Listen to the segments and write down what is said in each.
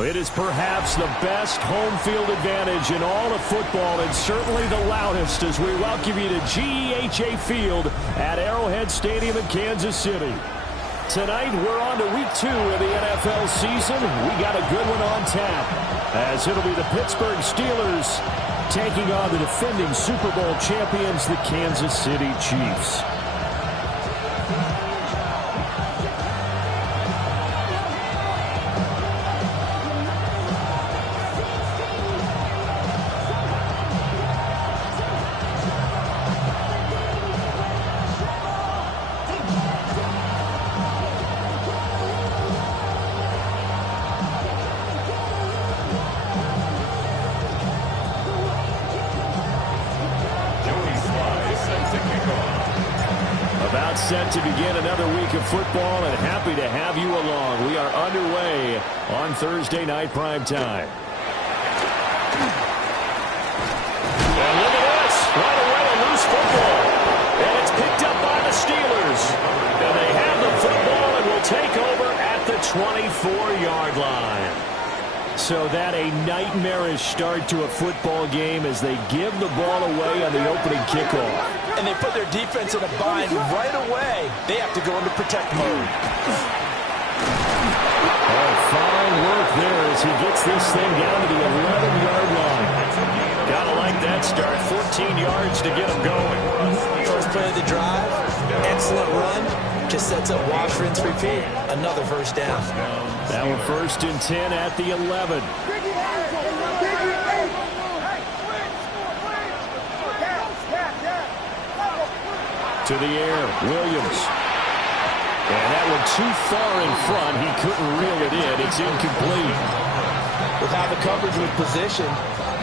It is perhaps the best home field advantage in all of football, and certainly the loudest, as we welcome you to GEHA Field at Arrowhead Stadium in Kansas City. Tonight, we're on to week 2 of the NFL season. We got a good one on tap, as it'll be the Pittsburgh Steelers taking on the defending Super Bowl champions, the Kansas City Chiefs. Set to begin another week of football, and happy to have you along. We are underway on Thursday night prime time. And look at this. Right away, a loose football. And it's picked up by the Steelers. And they have the football and will take over at the 24-yard line. So that a nightmarish start to a football game as they give the ball away on the opening kickoff. And they put their defense in a bind right away. They have to go into protect mode. Oh, fine work there as he gets this thing down to the 11-yard line. Gotta like that start. 14 yards to get him going. First play of the drive. Excellent run. Just sets up wash, rinse, repeat. Another first down. That one 1st and 10 at the 11. To the air, Williams. And that one too far in front. He couldn't reel it in. It's incomplete. With how the coverage was positioned,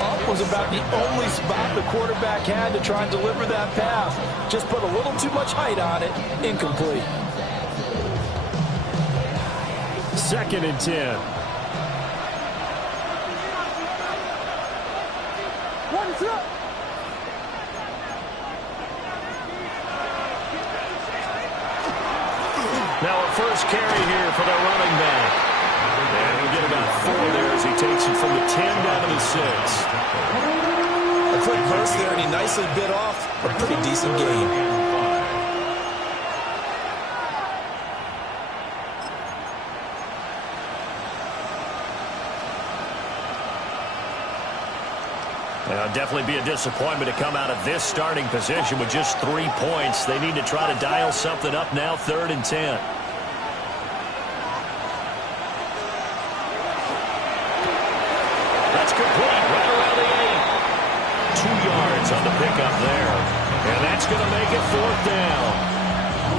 up was about the only spot the quarterback had to try and deliver that pass. Just put a little too much height on it. Incomplete. 2nd and 10. Now a first carry here for the running back. And he'll get about 4 there as he takes it from the 10 down to the 6. A quick burst there, and he nicely bit off a pretty decent gain. It'll definitely be a disappointment to come out of this starting position with just 3 points. They need to try to dial something up now, 3rd and 10. That's complete, right around the 8. 2 yards on the pickup there. And that's going to make it 4th down.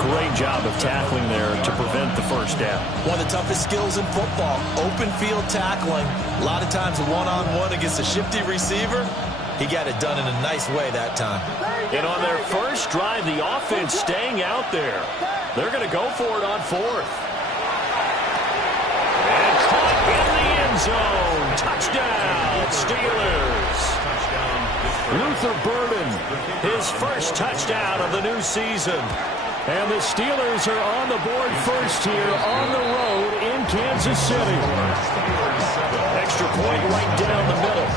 Great job of tackling there to prevent the first down. One of the toughest skills in football, open field tackling. A lot of times one-on-one against a shifty receiver. He got it done in a nice way that time. And on their first drive, the offense staying out there. They're going to go for it on 4th. And caught in the end zone. Touchdown, Steelers. Luther Burden, his first touchdown of the new season. And the Steelers are on the board first here on the road in Kansas City. Extra point right down the middle.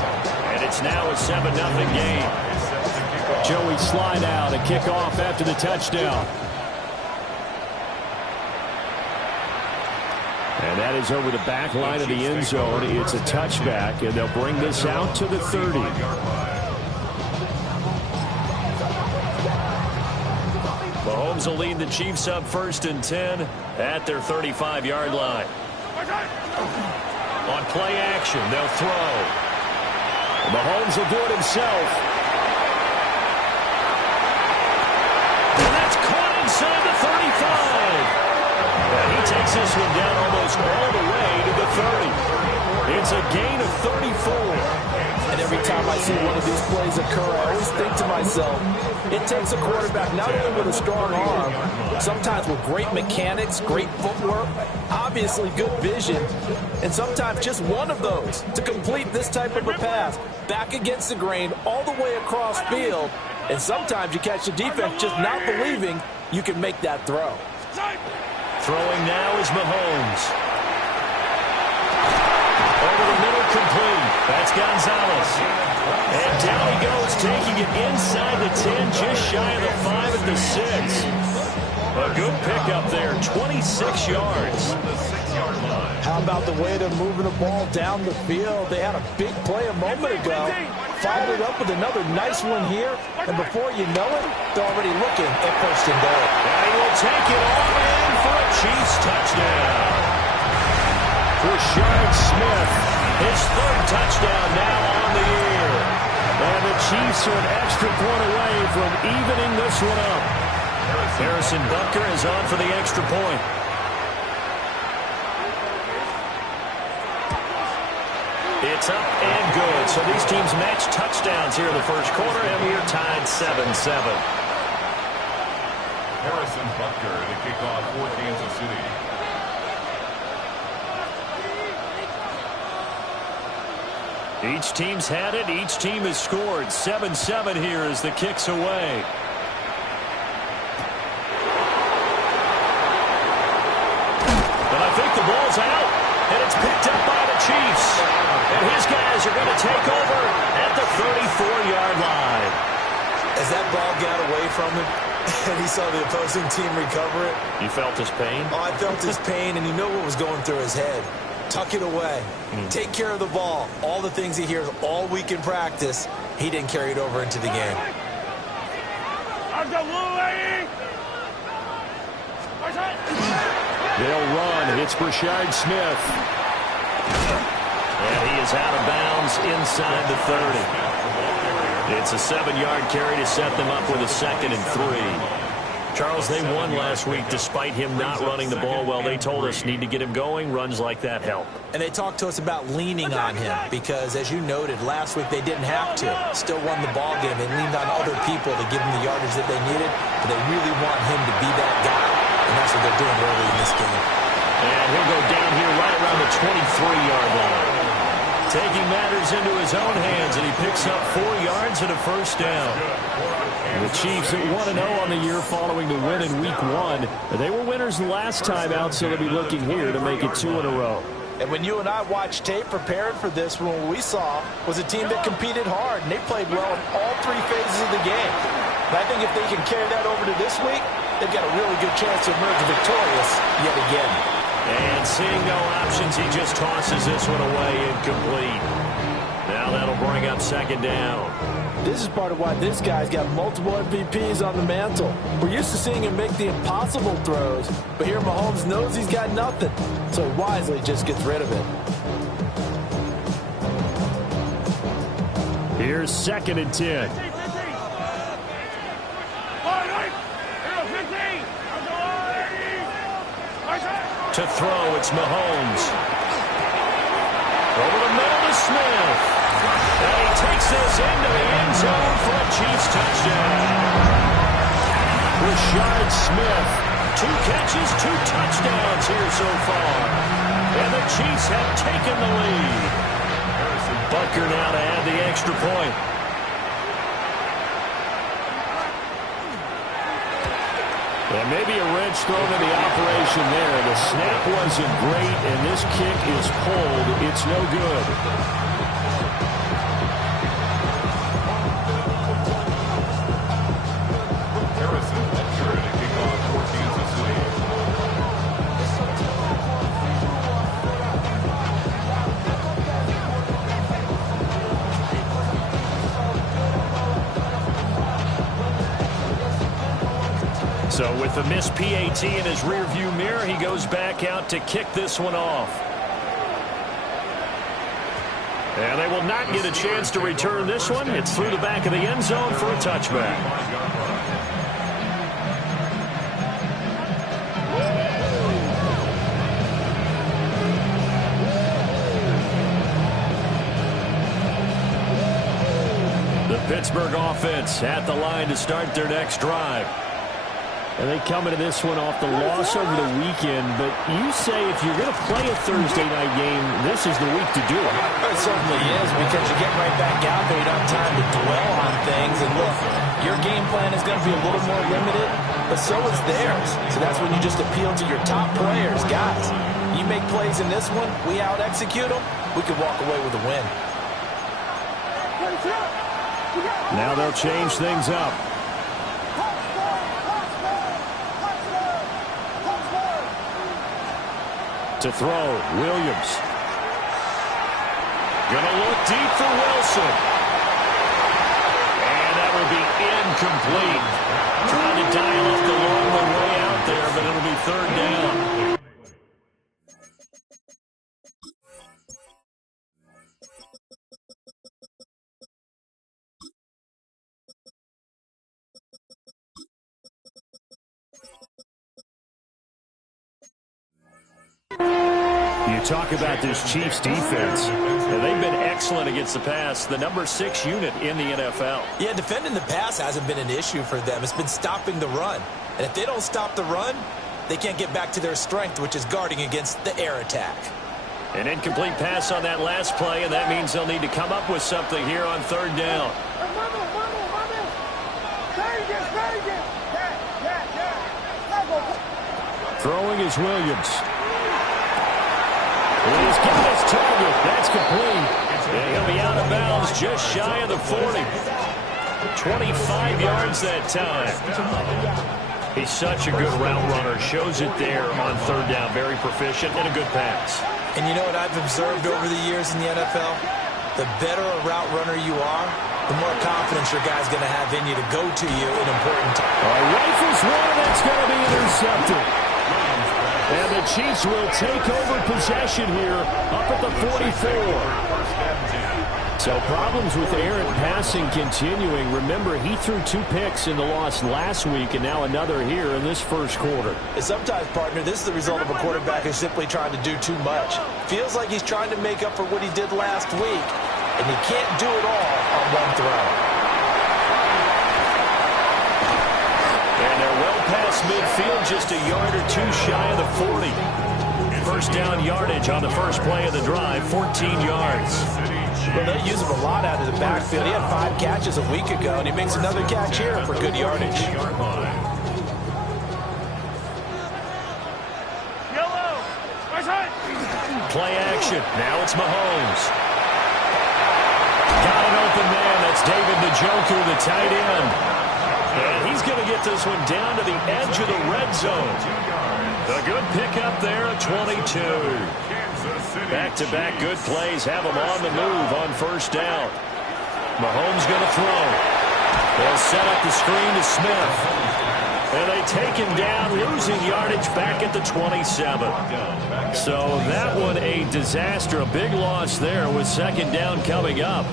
And it's now a 7-0 game. Joey slide out and kick off after the touchdown. And that is over the back line of the end zone. It's a touchback, and they'll bring this out to the 30. Mahomes will lead the Chiefs up 1st and 10 at their 35-yard line. On play action, they'll throw. Mahomes will do it himself. And that's caught inside the 35. And he takes this one down almost all the way to the 30. It's a gain of 34. And every time I see one of these plays occur, I always think to myself, it takes a quarterback not only with a strong arm, but sometimes with great mechanics, great footwork, obviously good vision, and sometimes just one of those to complete this type of a pass back against the grain all the way across field. And sometimes you catch the defense just not believing you can make that throw. Throwing now is Mahomes. Over the middle, complete. That's Gonzalez. And down he goes, taking it inside the 10, just shy of the 5 at the 6. A good pickup there, 26 yards. How about the way they're moving the ball down the field? They had a big play a moment ago. Followed it up with another nice one here. And before you know it, they're already looking at first and goal. And he will take it all in for a Chiefs touchdown. Rashard Smith, his 3rd touchdown now on the year. And the Chiefs are an extra point away from evening this one up. Harrison Butker is on for the extra point. It's up and good. So these teams match touchdowns here in the first quarter, and we are tied 7-7. Harrison Butker to kick off for Kansas City. Each team's had it. Each team has scored. 7-7 here as the kick's away. And I think the ball's out. And it's picked up by the Chiefs. And his guys are going to take over at the 34-yard line. As that ball got away from him, and he saw the opposing team recover it. You felt his pain? Oh, I felt his pain, and you know what was going through his head. Tuck it away. Take care of the ball. All the things he hears all week in practice, he didn't carry it over into the game. They'll run. It's Rashard Smith. And he is out of bounds inside the 30. It's a 7-yard carry to set them up with a 2nd and 3. Charles, they won last week despite him not running the ball well. They told us need to get him going. Runs like that help. And they talked to us about leaning on him because, as you noted, last week they didn't have to. Still won the ball game. They leaned on other people to give them the yardage that they needed, but they really want him to be that guy, and that's what they're doing early in this game. And he'll go down here right around the 23-yard line. Taking matters into his own hands, and he picks up 4 yards and a first down. The Chiefs at 1-0 on the year following the win in Week 1. They were winners last time out, so they'll be looking here to make it 2 in a row. And when you and I watched tape preparing for this, what we saw was a team that competed hard, and they played well in all 3 phases of the game. And I think if they can carry that over to this week, they've got a really good chance to emerge victorious yet again. And seeing no options, he just tosses this one away incomplete. Now that'll bring up 2nd down. This is part of why this guy's got multiple MVPs on the mantle. We're used to seeing him make the impossible throws, but here Mahomes knows he's got nothing, so he wisely just gets rid of it. Here's 2nd and 10. To throw, it's Mahomes. Over the middle to Smith. And he takes this into the end zone for a Chiefs touchdown. Rashard Smith, 2 catches, 2 touchdowns here so far. And the Chiefs have taken the lead. Butker now to add the extra point. And maybe a wrench thrown in the operation there. The snap wasn't great, and this kick is pulled. It's no good. So with the missed PAT in his rearview mirror, he goes back out to kick this one off. And they will not get a chance to return this one. It's through the back of the end zone for a touchback. The Pittsburgh offense at the line to start their next drive. And they come into this one off the loss over the weekend. But you say if you're going to play a Thursday night game, this is the week to do it. It certainly is, because you get right back out there. You don't have time to dwell on things. And look, your game plan is going to be a little more limited, but so is theirs. So that's when you just appeal to your top players. Guys, you make plays in this one, we out-execute them, we could walk away with a win. Now they'll change things up. To throw, Williams. Gonna look deep for Wilson. And that will be incomplete. Trying to dial up the long way out there, but it'll be third down. You talk about this Chiefs defense. They've been excellent against the pass. The number 6 unit in the NFL. Yeah, defending the pass hasn't been an issue for them. It's been stopping the run. And if they don't stop the run, they can't get back to their strength, which is guarding against the air attack. An incomplete pass on that last play, and that means they'll need to come up with something here on third down. Throwing is Williams. He's given his target. That's complete. And he'll be out of bounds just shy of the 40. 25 yards that time. He's such a good route runner. Shows it there on third down. Very proficient and a good pass. And you know what I've observed over the years in the NFL? The better a route runner you are, the more confidence your guy's going to have in you to go to you in important times. Rifles one that's going to be intercepted. And the Chiefs will take over possession here up at the 44. So problems with errant passing continuing. Remember, he threw 2 picks in the loss last week and now another here in this first quarter. And sometimes, partner, this is the result of a quarterback who's simply trying to do too much. Feels like he's trying to make up for what he did last week, and he can't do it all on one throw. And they're well past midfield, just a yard or 2 shy of the 40. First down yardage on the first play of the drive, 14 yards. Well, they use him a lot out of the backfield. He had 5 catches a week ago, and he makes another catch here for good yardage. Play action. Now it's Mahomes. Got an open man. That's David Njoku, the tight end. And he's going to get this one down to the edge of the red zone. A good pickup there at 22. Back-to-back good plays have him on the move on first down. Mahomes going to throw. They'll set up the screen to Smith. And they take him down, losing yardage back at the 27. So that one a disaster, a big loss there with second down coming up.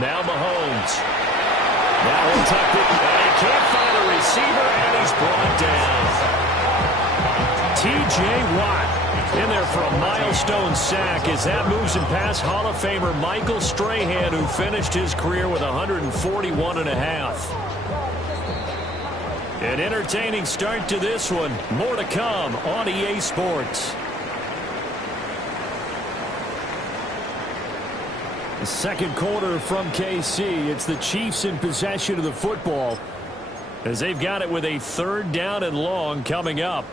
Now Mahomes. Now he'll tuck it. And he can't find a receiver, and he's brought down. T.J. Watt in there for a milestone sack as that moves him past Hall of Famer Michael Strahan, who finished his career with 141 and a half. An entertaining start to this one. More to come on EA Sports. The second quarter from KC. It's the Chiefs in possession of the football as they've got it with a third down and long coming up.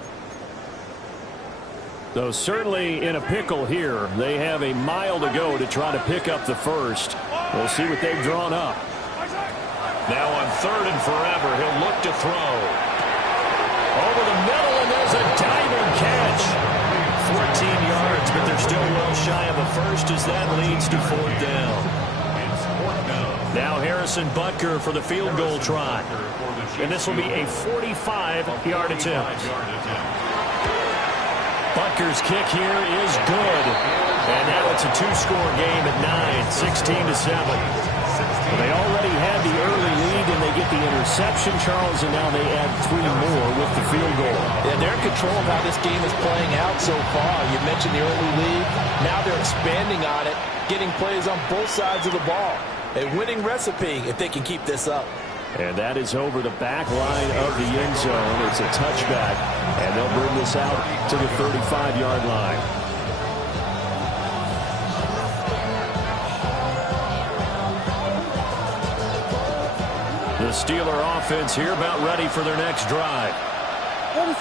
Though certainly in a pickle here. They have a mile to go to try to pick up the first. We'll see what they've drawn up. Now on third and forever, he'll look to throw. Over the middle, and there's a diving catch. 14 yards, but they're still well shy of a first as that leads to fourth down. Now Harrison Butker for the field goal try. And this will be a 45-yard attempt. Butker's kick here is good. And now it's a 2-score game at 9, 16-7. They already had the early lead, and they get the interception, Charles, and now they add 3 more with the field goal. Yeah, they're in control of how this game is playing out so far. You mentioned the early lead. Now they're expanding on it, getting plays on both sides of the ball. A winning recipe if they can keep this up. And that is over the back line of the end zone. It's a touchback, and they'll bring this out to the 35-yard line. The Steeler offense here about ready for their next drive.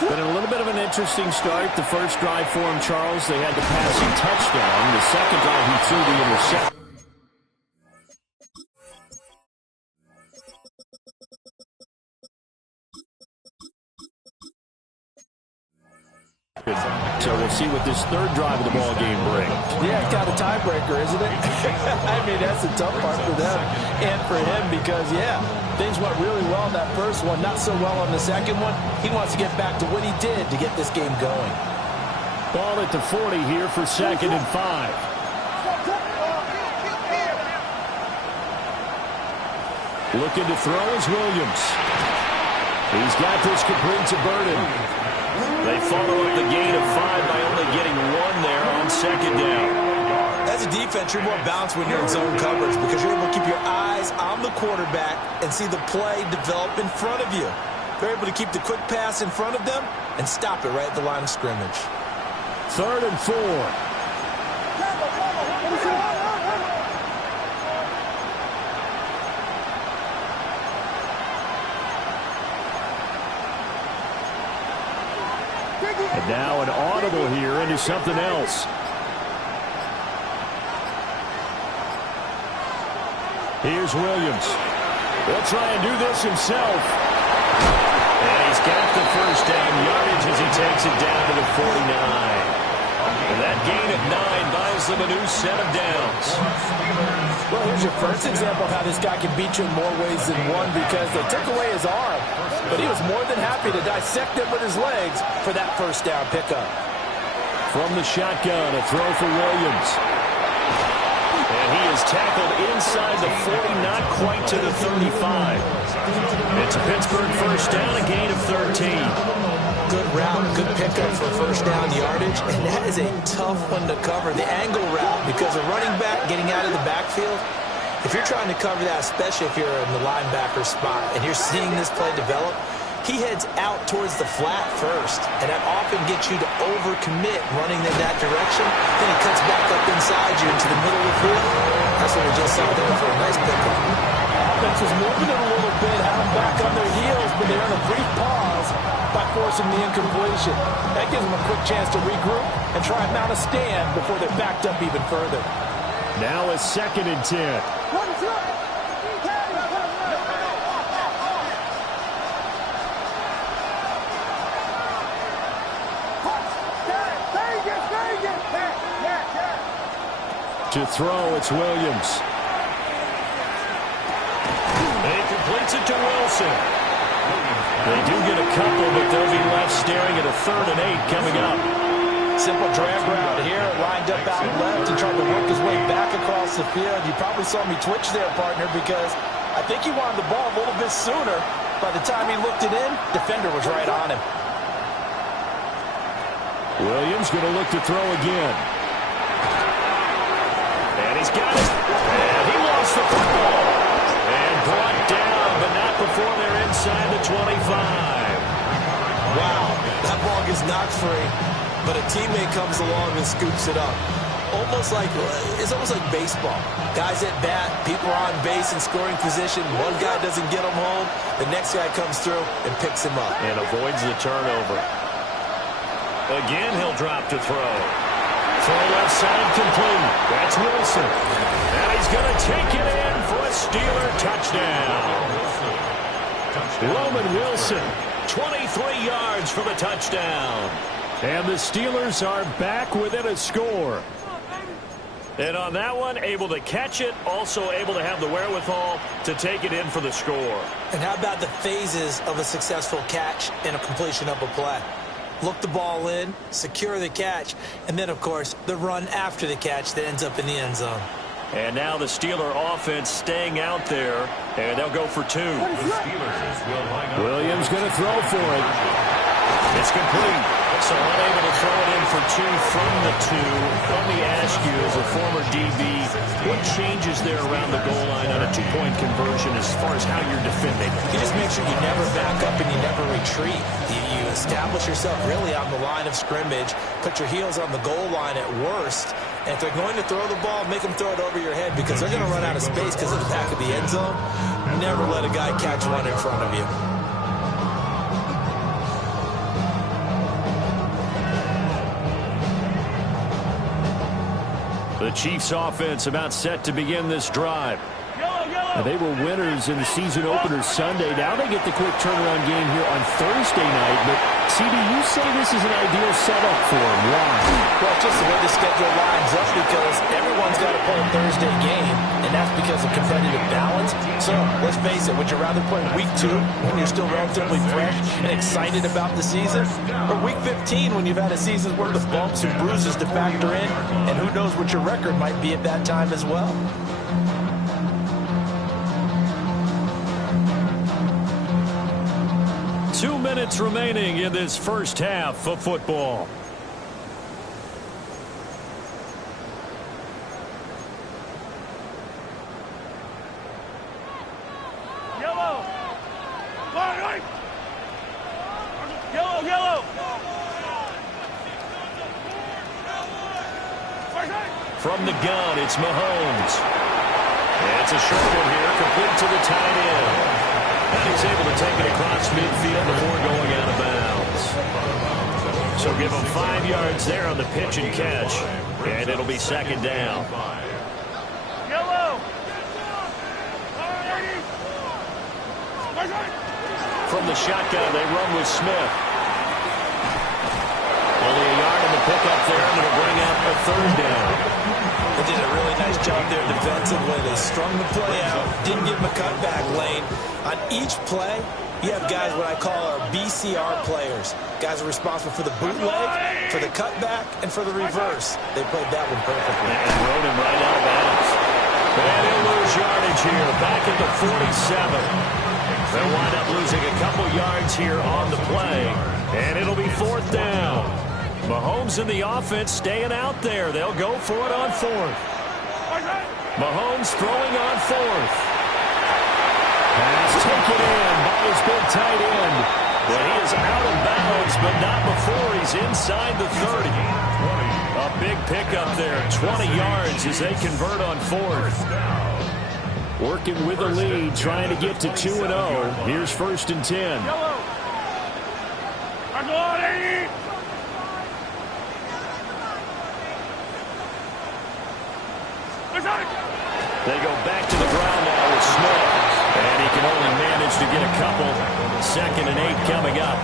Been a little bit of an interesting start. The first drive for him, Charles, they had the passing touchdown. The second drive, he threw the interception. So we'll see what this third drive of the ball game brings. Yeah, it's kind of a tiebreaker, isn't it? I mean, that's the tough part for them and for him because, yeah, things went really well in that first one, not so well on the second one. He wants to get back to what he did to get this game going. Ball at the 40 here for 2nd and 5. Looking to throw is Williams. He's got this complete to Burden. They follow up the gain of 5 by only getting 1 there on 2nd down. As a defense, you're more balanced when you're in zone coverage because you're able to keep your eyes on the quarterback and see the play develop in front of you. They're able to keep the quick pass in front of them and stop it right at the line of scrimmage. 3rd and 4. And now an audible here into something else. Here's Williams. He'll try and do this himself. And he's got the first down yardage as he takes it down to the 49. And that gain of 9 buys them a new set of downs. Well, here's your first example of how this guy can beat you in more ways than one because they took away his arm. But he was more than happy to dissect them with his legs for that first down pickup. From the shotgun, a throw for Williams. And he is tackled inside the 40, not quite to the 35. It's a Pittsburgh first down, a gain of 13. Good route, good pickup for first down yardage, and that is a tough one to cover, the angle route, because a running back getting out of the backfield, if you're trying to cover that, especially if you're in the linebacker spot, and you're seeing this play develop, he heads out towards the flat first, and that often gets you to overcommit running in that direction. Then he cuts back up inside you into the middle of the field. That's what we just saw there for a nice pickup. Offense was moving it a little bit, had them back on their heels, but they're in a brief pause by forcing the incompletion. That gives them a quick chance to regroup and try and mount a stand before they're backed up even further. Now a 2nd and 10. To throw, it's Williams. He completes it to Wilson. They do get a couple, but they'll be left staring at a 3rd and 8 coming up. Simple drag route here, lined up out left and tried to work his way back across the field. You probably saw me twitch there, partner, because I think he wanted the ball a little bit sooner. By the time he looked it in, defender was right on him. Williams going to look to throw again. And he's got it. And he lost the football. And brought down, but not before they're inside the 25. Wow, that ball gets knocked free, but a teammate comes along and scoops it up. It's almost like baseball. Guys at bat, people are on base in scoring position. One guy doesn't get him home. The next guy comes through and picks him up. And avoids the turnover. Again, he'll drop to throw. Throw left side complete. That's Wilson. And he's going to take it in for a Steeler touchdown. Roman Wilson, 23 yards for the touchdown. And the Steelers are back within a score. And on that one, able to catch it, also able to have the wherewithal to take it in for the score. And how about the phases of a successful catch and a completion of a play? Look the ball in, secure the catch, and then, of course, the run after the catch that ends up in the end zone. And now the Steeler offense staying out there, and they'll go for 2. Williams going to throw for it. It's complete. So unable to throw it in for two from the two. Let me ask you, as a former DB, what changes there around the goal line on a two-point conversion as far as how you're defending? You just make sure you never back up and you never retreat. You establish yourself really on the line of scrimmage, put your heels on the goal line at worst, and if they're going to throw the ball, make them throw it over your head because they're going to run out of space because of the back of the end zone. Never let a guy catch one in front of you. The Chiefs offense about set to begin this drive. They were winners in the season opener Sunday. Now they get the quick turnaround game here on Thursday night. But, CD, you say this is an ideal setup for them. Why? Well, just the way the schedule lines up because everyone's got to play a Thursday game, and that's because of competitive balance. So, let's face it, would you rather play week 2 when you're still relatively fresh and excited about the season, or week 15 when you've had a season's worth of bumps and bruises to factor in, and who knows what your record might be at that time as well? 2 minutes remaining in this first half of football. Yellow. Right. Yellow. From the gun, it's Mahomes. It's a short one here, complete to the tight end. And he's able to take it across midfield before going out of bounds. So give him 5 yards there on the pitch and catch. And it'll be second down. Yellow. From the shotgun, they run with Smith. Only a yard in the pickup there, and it'll bring up a third down. They did a really nice job there defensively. They strung the play out, didn't give him a cutback lane. On each play, you have guys what I call our BCR players. Guys are responsible for the bootleg, for the cutback, and for the reverse. They played that one perfectly. And rode him right out of bounds. And he'll lose yardage here, back at the 47. They'll wind up losing a couple yards here on the play, and it'll be fourth down. Mahomes and the offense staying out there. They'll go for it on fourth. Mahomes throwing on fourth. Pass taken in by his big tight end. But he is out of bounds, but not before he's inside the 30. A big pickup there, 20 yards as they convert on fourth. Working with the lead, trying to get to 2-0. Here's first and 10. They go back to the ground now with Smith. And he can only manage to get a couple. 2nd and 8 coming up.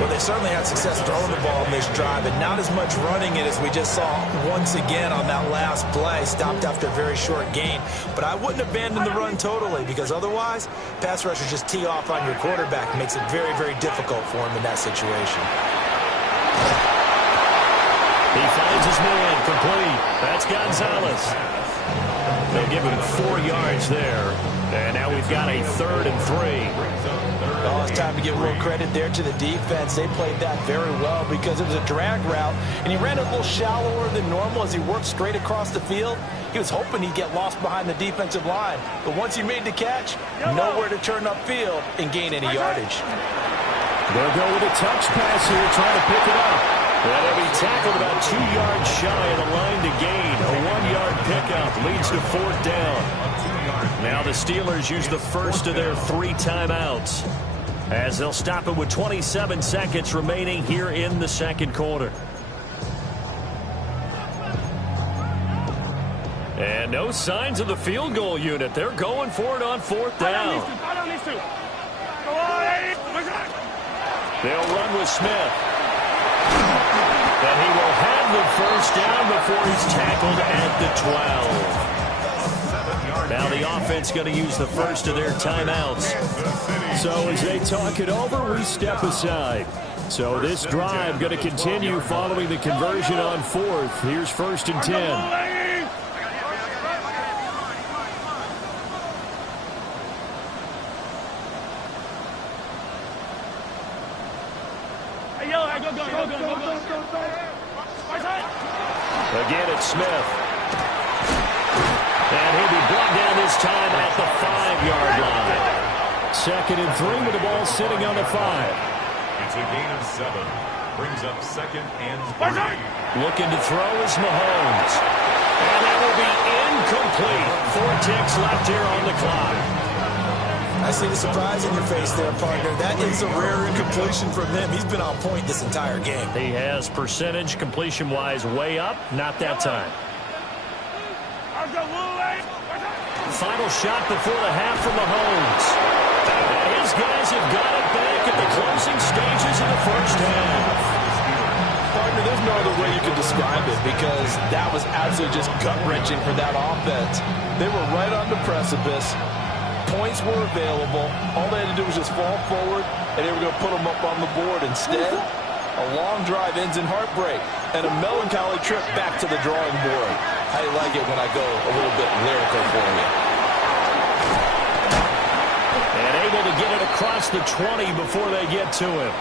Well, they certainly had success throwing the ball in this drive, and not as much running it as we just saw once again on that last play. Stopped after a very short gain. But I wouldn't abandon the run totally, because otherwise, pass rushers just tee off on your quarterback. It makes it very, very difficult for him in that situation. He finds his man, complete. That's Gonzalez. They'll give him 4 yards there. And now we've got a 3rd and 3. Oh, it's time to give a little credit there to the defense. They played that very well because it was a drag route, and he ran it a little shallower than normal as he worked straight across the field. He was hoping he'd get lost behind the defensive line, but once he made the catch, nowhere to turn upfield and gain any yardage. They'll go with a touch pass here, trying to pick it up. And he'll be tackled about 2 yards shy of the line to gain. A 1-yard pickup leads to fourth down. Now the Steelers use the first of their 3 timeouts, as they'll stop it with 27 seconds remaining here in the second quarter. And no signs of the field goal unit. They're going for it on fourth down. They'll run with Smith. And he will have the first down before he's tackled at the 12. Now the offense going to use the first of their timeouts. So as they talk it over, we step aside. So this drive going to continue following the conversion on fourth. Here's first and 10. Hey, yellow, go. Again, it's Smith. And he'll be brought down this time at the 5-yard line. 2nd and 3 with the ball sitting on the 5. It's a gain of 7. Brings up 2nd and 3. Looking to throw is Mahomes. And that will be incomplete. 4 ticks left here on the clock. I see the surprise in your face there, partner. That is a rare incompletion from him. He's been on point this entire game. He has percentage completion-wise way up. Not that time. Final shot before the half from Mahomes. And his guys have got it back at the closing stages of the first half. Partner, there's no other way you can describe it because that was absolutely just gut-wrenching for that offense. They were right on the precipice. Points were available. All they had to do was just fall forward, and they were going to put them up on the board. Instead, a long drive ends in heartbreak and a melancholy trip back to the drawing board. How do you like it when I go a little bit lyrical for you? And able to get it across the 20 before they get to him.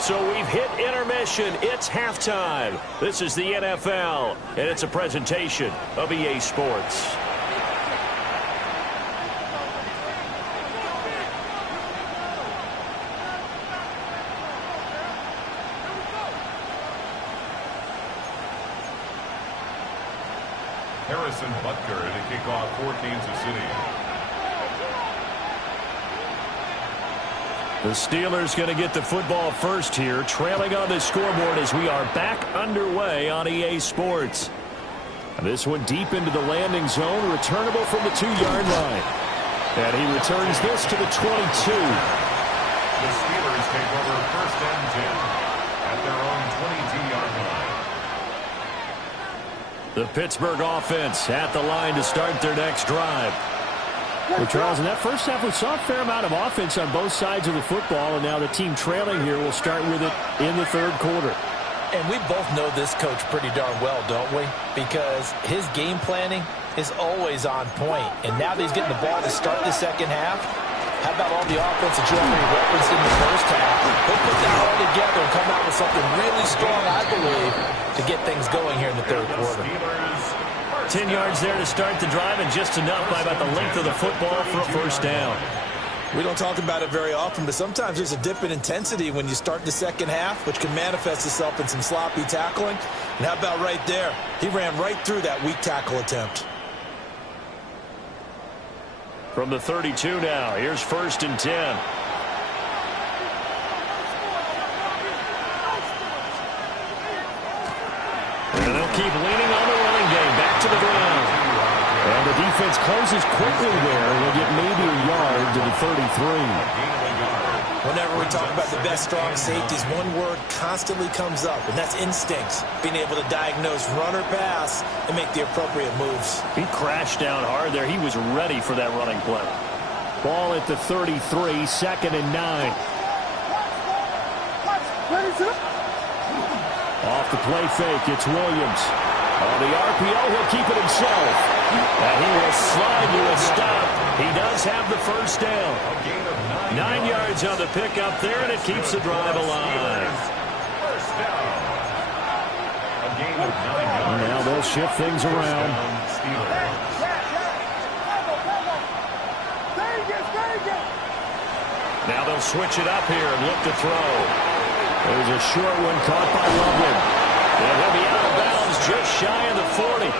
So we've hit intermission. It's halftime. This is the NFL, and it's a presentation of EA Sports. Harrison Butker to kick off for Kansas City. The Steelers going to get the football first here, trailing on the scoreboard as we are back underway on EA Sports. This one deep into the landing zone, returnable from the 2-yard line. And he returns this to the 22. The Steelers take over 1st and 10 at their own 22-yard line. The Pittsburgh offense at the line to start their next drive. Well, Charles, in that first half, we saw a fair amount of offense on both sides of the football, and now the team trailing here will start with it in the 3rd quarter. And we both know this coach pretty darn well, don't we? Because his game planning is always on point. And now that he's getting the ball to start the 2nd half, how about all the offense that you already referenced in the first half? He'll put that all together and come out with something really strong, I believe, to get things going here in the 3rd quarter. 10 yards there to start the drive, and just enough by about the length of the football for a first down. We don't talk about it very often, but sometimes there's a dip in intensity when you start the 2nd half, which can manifest itself in some sloppy tackling. And how about right there? He ran right through that weak tackle attempt. From the 32 now, here's 1st and 10. And they'll keep leaning on the running game. Back to the ground. And the defense closes quickly there. They'll get maybe a yard to the 33. Whenever we talk about the best strong safeties, one word constantly comes up, and that's instincts. Being able to diagnose run or pass and make the appropriate moves. He crashed down hard there. He was ready for that running play. Ball at the 33, 2nd and 9. Off the play fake, it's Williams. On the RPO, he'll keep it himself. And he will slide to a stop. He does have the first down. 9 yards on the pickup there, and it keeps the drive alive. Now they'll shift things around. Now they'll switch it up here and look to throw. There's a short one caught by Loveland. And he'll be out of bounds just shy of the 40.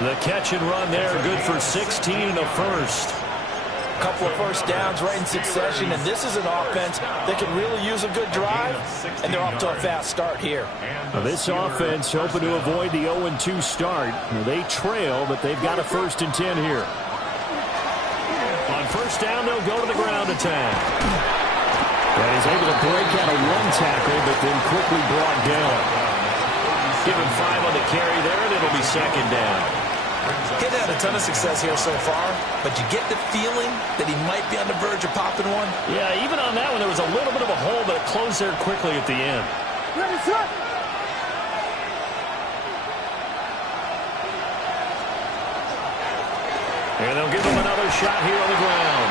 The catch and run there, good for 16 and a first. A couple of first downs right in succession, and this is an offense that can really use a good drive, and they're off to a fast start here. Now this offense hoping to avoid the 0-2 start. They trail, but they've got a 1st and 10 here. On first down, they'll go to the ground attack. And he's able to break out a one tackle, but then quickly brought down. Give him 5 on the carry there, and it'll be 2nd down. He's had a ton of success here so far, but you get the feeling that he might be on the verge of popping one. Yeah, even on that one, there was a little bit of a hole, but it closed there quickly at the end. And they'll give him another shot here on the ground.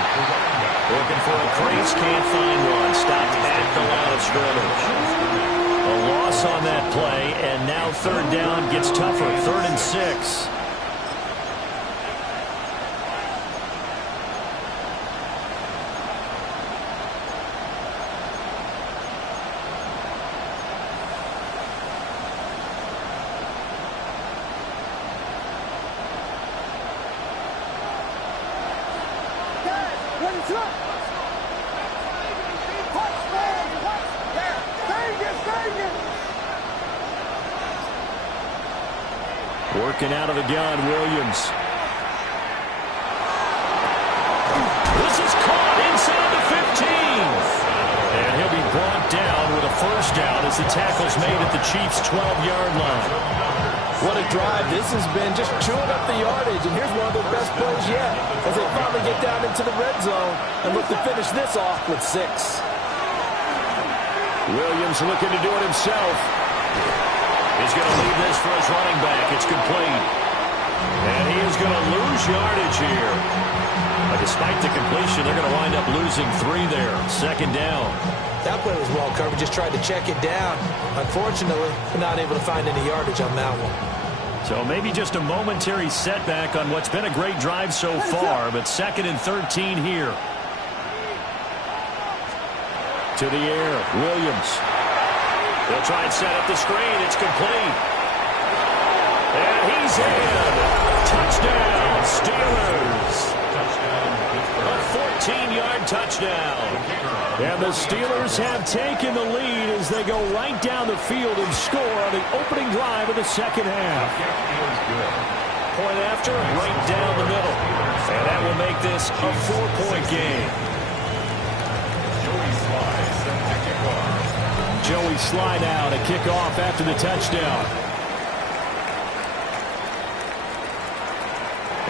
Looking for a crease, can't find one. Stopped at the line of scrimmage. A loss on that play, and now third down gets tougher. 3rd and 6. Working out of the gun, Williams. This is caught inside the 15. And he'll be brought down with a first down as the tackle's made at the Chiefs' 12-yard line. What a drive. This has been just chewing up the yardage, and here's one of their best plays yet as they finally get down into the red zone and look to finish this off with 6. Williams looking to do it himself. He's going to leave this for his running back. It's complete. And he is going to lose yardage here. But despite the completion, they're going to wind up losing 3 there. 2nd down. That play was well covered. Just tried to check it down. Unfortunately, not able to find any yardage on that one. So maybe just a momentary setback on what's been a great drive so far. But 2nd and 13 here. To the air, Williams. They'll try and set up the screen. It's complete. And he's in. Touchdown, Steelers. A 14-yard touchdown. And the Steelers have taken the lead as they go right down the field and score on the opening drive of the second half. Point after, right down the middle. And that will make this a 4-point game. Joey Slye now to kick off after the touchdown.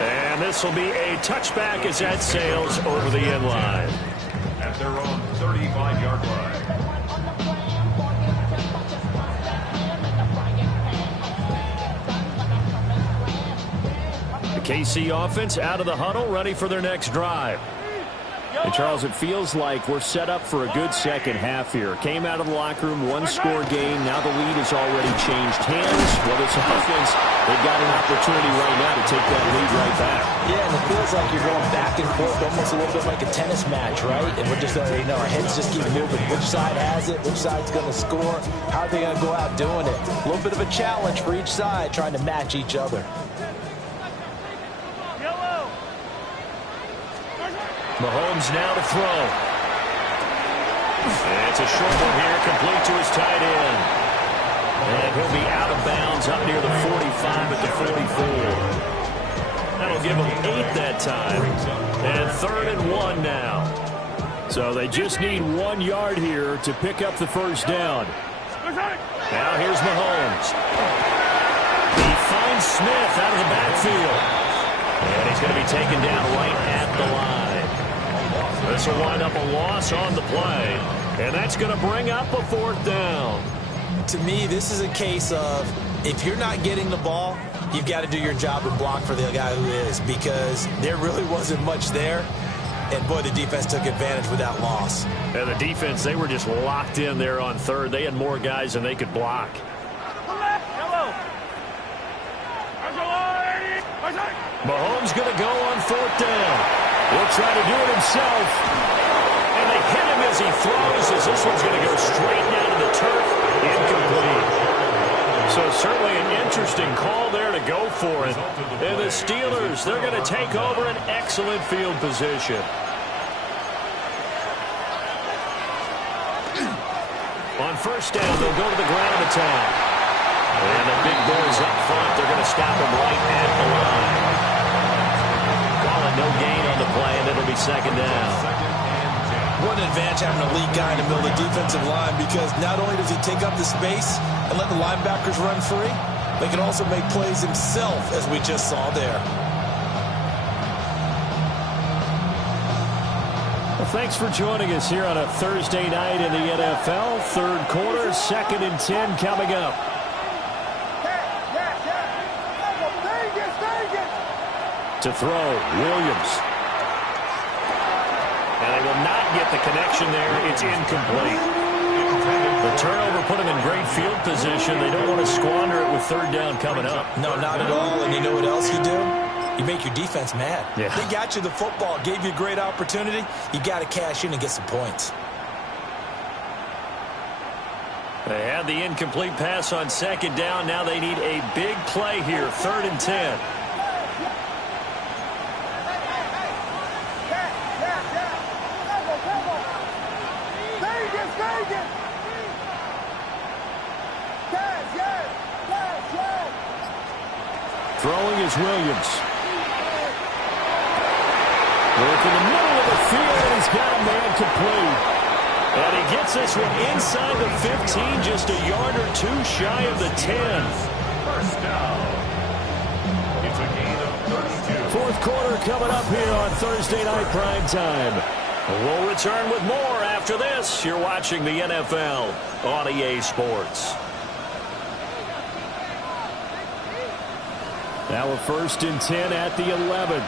And this will be a touchback as that sails over the end line. At their own 35-yard line. The KC offense out of the huddle, ready for their next drive. And Charles, it feels like we're set up for a good second half here. Came out of the locker room, 1-score game. Now the lead has already changed hands. Well, this offense, they've got an opportunity right now to take that lead right back. Yeah, and it feels like you're going back and forth, almost a little bit like a tennis match, right? And we're just, our heads just keep moving. Which side has it? Which side's going to score? How are they going to go out doing it? A little bit of a challenge for each side, trying to match each other. Mahomes now to throw. And it's a short one here, complete to his tight end. And he'll be out of bounds up near the 45 at the 44. That'll give him 8 that time. And 3rd and 1 now. So they just need 1 yard here to pick up the first down. Now here's Mahomes. He finds Smith out of the backfield. And he's going to be taken down right at the line. This will wind up a loss on the play. And that's going to bring up a 4th down. To me, this is a case of if you're not getting the ball, you've got to do your job and block for the guy who is, because there really wasn't much there. And, boy, the defense took advantage with that loss. And the defense, they were just locked in there on 3rd. They had more guys than they could block. Mahomes going to go on 4th down. He'll try to do it himself. And they hit him as he throws, as this one's going to go straight down to the turf. Incomplete. So certainly an interesting call there to go for it. And the Steelers, they're going to take over an excellent field position. On 1st down, they'll go to the ground attack. And the big boys up front, they're going to stop him right at the line. No gain on the play, and it'll be 2nd down. What an advantage having a lead guy in the middle of the defensive line, because not only does he take up the space and let the linebackers run free, but he can also make plays himself, as we just saw there. Well, thanks for joining us here on a Thursday night in the NFL. 3rd quarter, 2nd and 10 coming up. To throw, Williams. And they will not get the connection there. It's incomplete. The turnover put them in great field position. They don't want to squander it with third down coming up. No, not at all. And you know what else you do? You make your defense mad. Yeah. They got you the football, gave you a great opportunity. You got to cash in and get some points. They had the incomplete pass on second down. Now they need a big play here, 3rd and 10. Throwing is Williams. Work in the middle of the field, and he's got a man complete. And he gets this one inside the 15, just a yard or two shy of the 10. First down. It's a gain of 32. Fourth quarter coming up here on Thursday Night Prime Time. We'll return with more after this. You're watching the NFL on EA Sports. Now a 1st and 10 at the 11.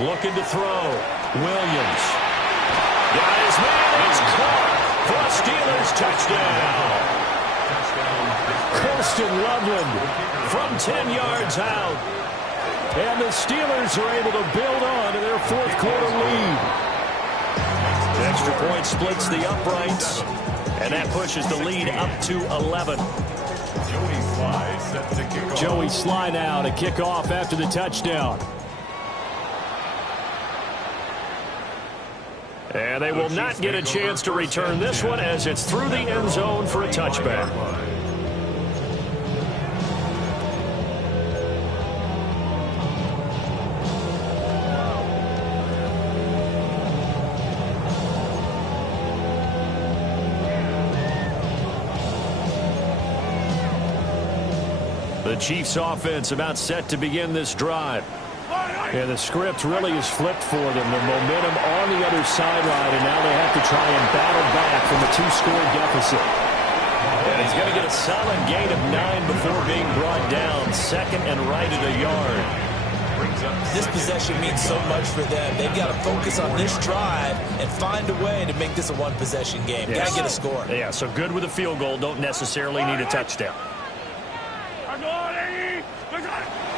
Looking to throw. Williams. Got his man. It's caught for a Steelers touchdown. Colston Loveland from 10 yards out. And the Steelers are able to build on to their 4th quarter lead. The extra point splits the uprights, and that pushes the lead up to 11. Joey Sly now to kick off after the touchdown. And they will not get a chance to return this one as it's through the end zone for a touchback. The Chiefs offense about set to begin this drive. And the script really is flipped for them. The momentum on the other sideline, and now they have to try and battle back from a 2-score deficit. And he's going to get a solid gain of 9 before being brought down. 2nd and right at a yard. This possession means so much for them. They've got to focus on this drive and find a way to make this a one-possession game. Yes. Got to get a score. Yeah, so good with a field goal. Don't necessarily need a touchdown.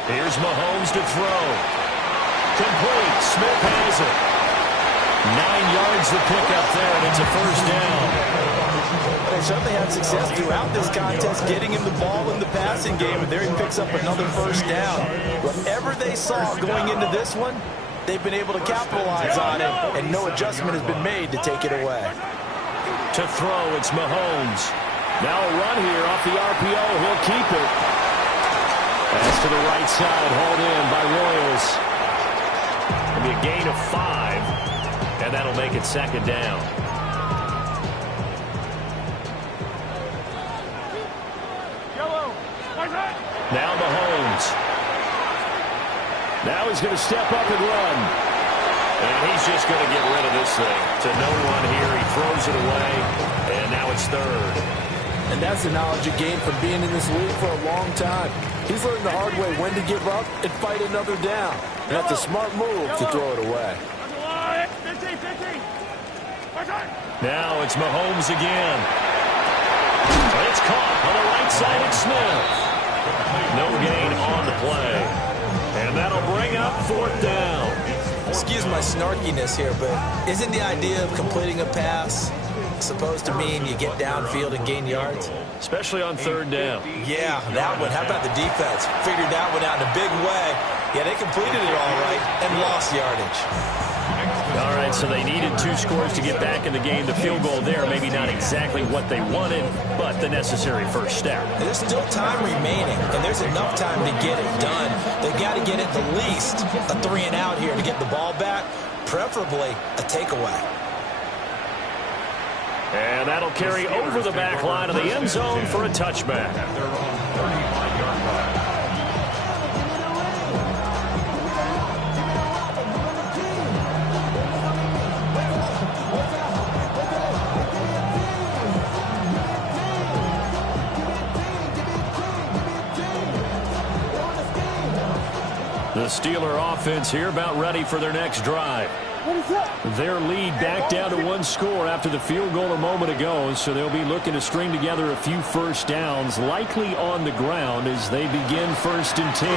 Here's Mahomes to throw. Complete. Smith has it. 9 yards the pickup there, and it's a 1st down. They certainly had success throughout this contest, getting him the ball in the passing game, and there he picks up another 1st down. Whatever they saw going into this one, they've been able to capitalize on it, and no adjustment has been made to take it away. To throw, it's Mahomes. Now a run here off the RPO. He'll keep it. Pass to the right side, hauled in by Royals. It'll be a gain of 5, and that'll make it 2nd down. Now Mahomes. Now he's going to step up and run. And he's just going to get rid of this thing. To no one here, he throws it away, and now it's 3rd. And that's the knowledge you gain from being in this league for a long time. He's learned the hard way when to give up and fight another down. And that's a smart move to throw it away. Now it's Mahomes again. It's caught on the right side of Smith. No gain on the play. And that'll bring up 4th down. Excuse my snarkiness here, but isn't the idea of completing a pass supposed to mean you get downfield and gain yards? Especially on 3rd down. Yeah, that one. How about the defense? Figured that one out in a big way. Yeah, they completed it all right and lost yardage. All right, so they needed 2 scores to get back in the game. The field goal there, maybe not exactly what they wanted, but the necessary 1st step. And there's still time remaining, and there's enough time to get it done. They've got to get at the least a 3-and-out here to get the ball back, preferably a takeaway. And that'll carry over the back line of the end zone for a touchback. At their own 35-yard line. The Steeler offense here about ready for their next drive. Their lead back down to 1 score after the field goal a moment ago, so they'll be looking to string together a few first downs, likely on the ground as they begin 1st and 10.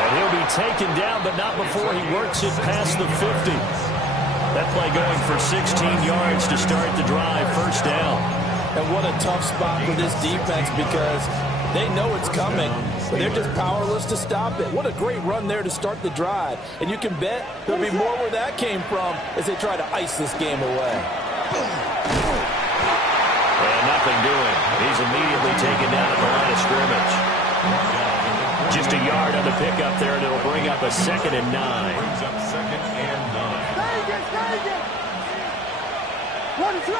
And he'll be taken down, but not before he works it past the 50. That play going for 16 yards to start the drive, 1st down. And what a tough spot for this defense because they know it's coming, but they're just powerless to stop it. What a great run there to start the drive. And you can bet there'll be more where that came from as they try to ice this game away. And nothing doing. He's immediately taken down at the line of scrimmage. Just a yard on the pickup there, and it'll bring up a 2nd and 9. Brings up 2nd and 9. One, two.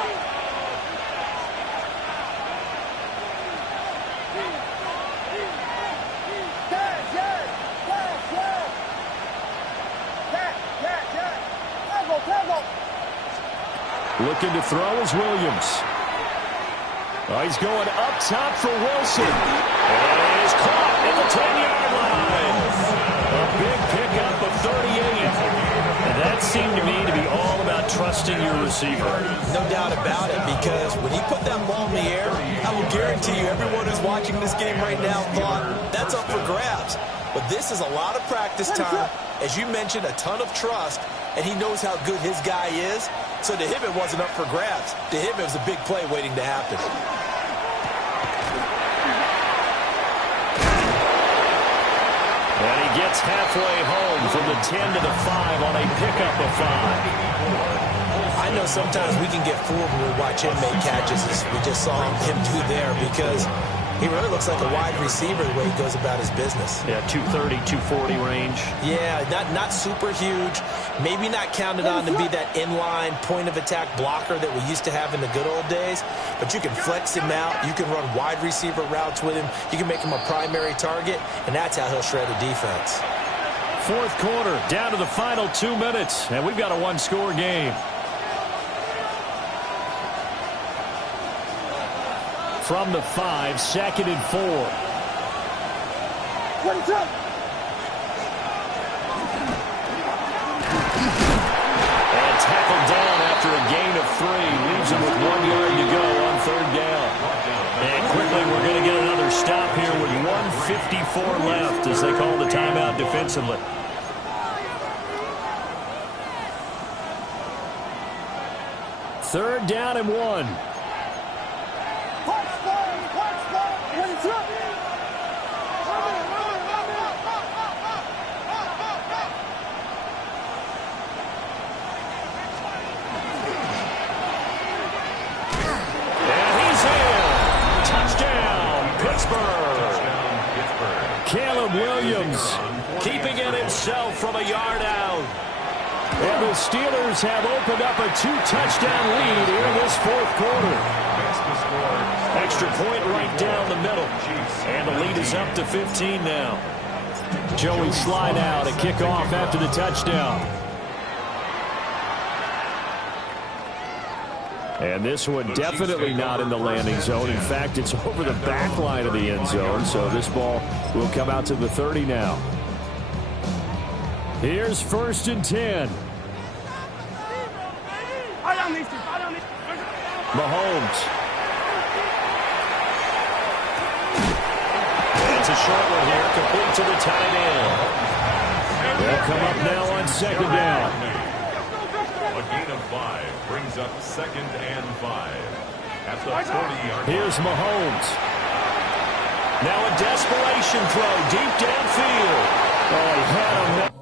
Looking to throw is Williams. He's going up top for Wilson. And he's caught at the 10-yard line. A big pickup of 38. And that seemed to me to be all about trusting your receiver. No doubt about it, because when he put that ball in the air, I will guarantee you everyone who's watching this game right now thought that's up for grabs. But this is a lot of practice time. As you mentioned, a ton of trust, and he knows how good his guy is. So to him, it wasn't up for grabs. To him, it was a big play waiting to happen. And he gets halfway home from the 10 to the 5 on a pickup of 5. I know sometimes we can get fooled when we watch him make catches, as we just saw him do there, because he really looks like a wide receiver the way he goes about his business. Yeah, 230, 240 range. Yeah, not super huge. Maybe not counted on to be that inline point-of-attack blocker that we used to have in the good old days. But you can flex him out. You can run wide receiver routes with him. You can make him a primary target, and that's how he'll shred a defense. 4th quarter, down to the final 2 minutes, and we've got a 1-score game. From the 5, 2nd and 4. What's up? And tackled down after a gain of 3. Leaves him with 1 yard to go on 3rd down. And quickly we're going to get another stop here with 1:54 left as they call the timeout defensively. Third down and 1. Williams keeping it himself from a yard out. And the Steelers have opened up a 2-touchdown lead here in this 4th quarter. Extra point right down the middle. And the lead is up to 15 now. Joey slide out, a kickoff after the touchdown. And this one definitely not in the landing zone. In fact, it's over the back line of the end zone. So this ball will come out to the 30 now. Here's 1st and 10. Mahomes. It's a short one here, complete to the tight end. They'll come up now on 2nd down. A gain of 5 brings up 2nd and 5 at the 40-yard line. Here's Mahomes. Now a desperation throw deep downfield. Oh, he had him.